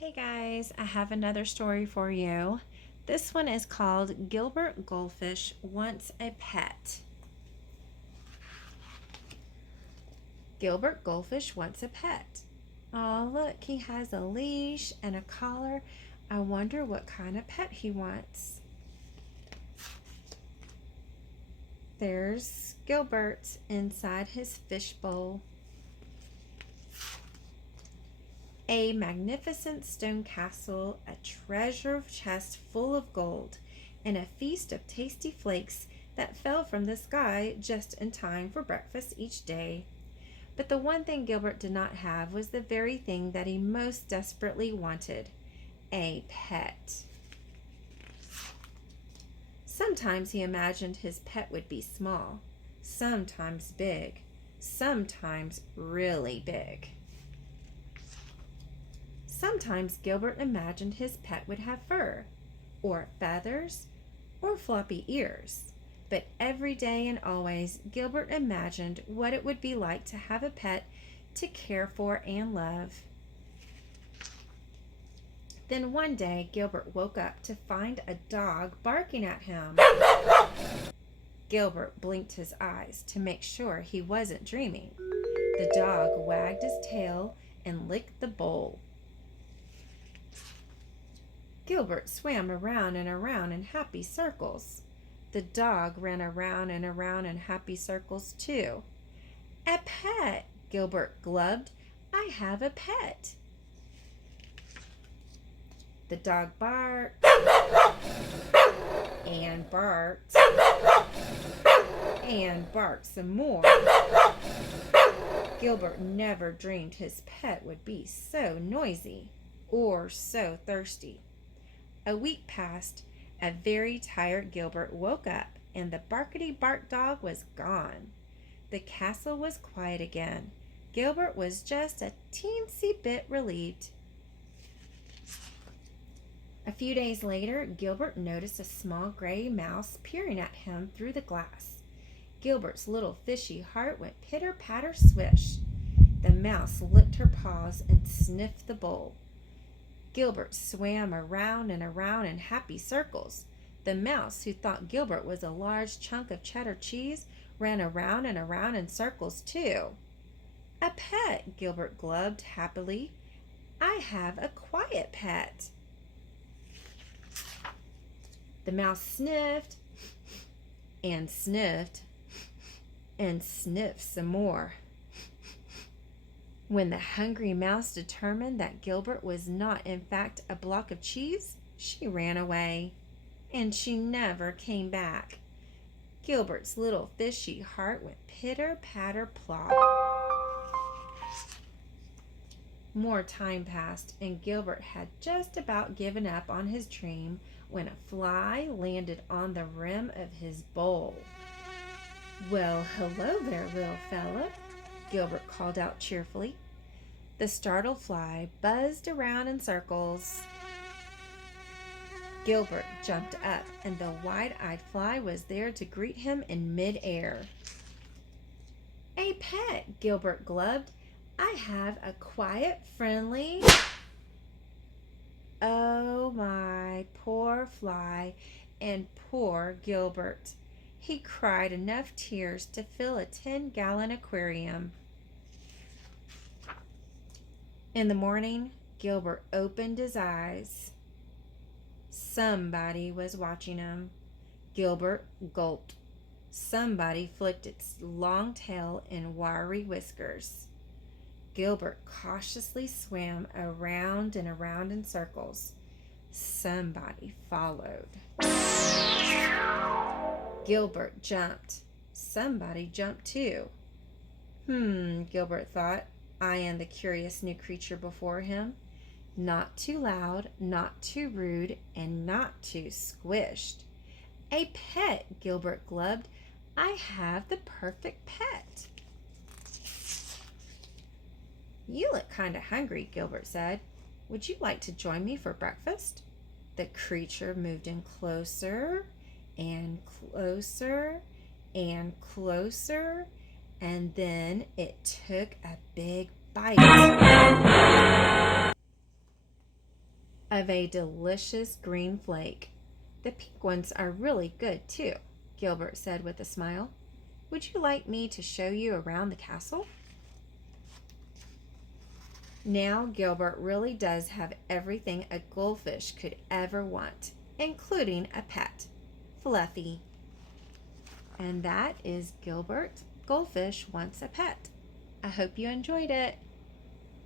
Hey guys, I have another story for you. This one is called Gilbert Goldfish Wants a Pet. Gilbert Goldfish wants a pet. Oh, look, he has a leash and a collar. I wonder what kind of pet he wants. There's Gilbert inside his fishbowl. A magnificent stone castle, a treasure chest full of gold, and a feast of tasty flakes that fell from the sky just in time for breakfast each day. But the one thing Gilbert did not have was the very thing that he most desperately wanted: a pet. Sometimes he imagined his pet would be small, sometimes big, sometimes really big. Sometimes Gilbert imagined his pet would have fur, or feathers, or floppy ears. But every day and always, Gilbert imagined what it would be like to have a pet to care for and love. Then one day, Gilbert woke up to find a dog barking at him. Gilbert blinked his eyes to make sure he wasn't dreaming. The dog wagged his tail and licked the bowl. Gilbert swam around and around in happy circles. The dog ran around and around in happy circles too. A pet, Gilbert glubbed. I have a pet. The dog barked and barked and barked some more. Gilbert never dreamed his pet would be so noisy or so thirsty. A week passed. A very tired Gilbert woke up, and the barkety-bark dog was gone. The castle was quiet again. Gilbert was just a teensy bit relieved. A few days later, Gilbert noticed a small gray mouse peering at him through the glass. Gilbert's little fishy heart went pitter-patter swish. The mouse licked her paws and sniffed the bowl. Gilbert swam around and around in happy circles. The mouse, who thought Gilbert was a large chunk of cheddar cheese, ran around and around in circles too. A pet, Gilbert glubbed happily. I have a quiet pet. The mouse sniffed and sniffed and sniffed some more. When the hungry mouse determined that Gilbert was not in fact a block of cheese, she ran away, and she never came back. Gilbert's little fishy heart went pitter-patter-plop. More time passed, and Gilbert had just about given up on his dream when a fly landed on the rim of his bowl. Well, hello there, little fella, Gilbert called out cheerfully. The startled fly buzzed around in circles. Gilbert jumped up, and the wide-eyed fly was there to greet him in mid-air. A pet, Gilbert glubbed. I have a quiet, friendly... Oh my, poor fly and poor Gilbert. He cried enough tears to fill a 10-gallon aquarium. In the morning, Gilbert opened his eyes. Somebody was watching him. Gilbert gulped. Somebody flicked its long tail and wiry whiskers. Gilbert cautiously swam around and around in circles. Somebody followed. Gilbert jumped. Somebody jumped too. Gilbert thought, eyeing the curious new creature before him. Not too loud, not too rude, and not too squished. A pet, Gilbert glubbed. I have the perfect pet. You look kind of hungry, Gilbert said. Would you like to join me for breakfast? The creature moved in closer and closer and closer, and then it took a big bite. of a delicious green flake. The pink ones are really good too, Gilbert said with a smile. Would you like me to show you around the castle? Now Gilbert really does have everything a goldfish could ever want, including a pet, Fluffy. And that is Gilbert Goldfish Wants a Pet. I hope you enjoyed it.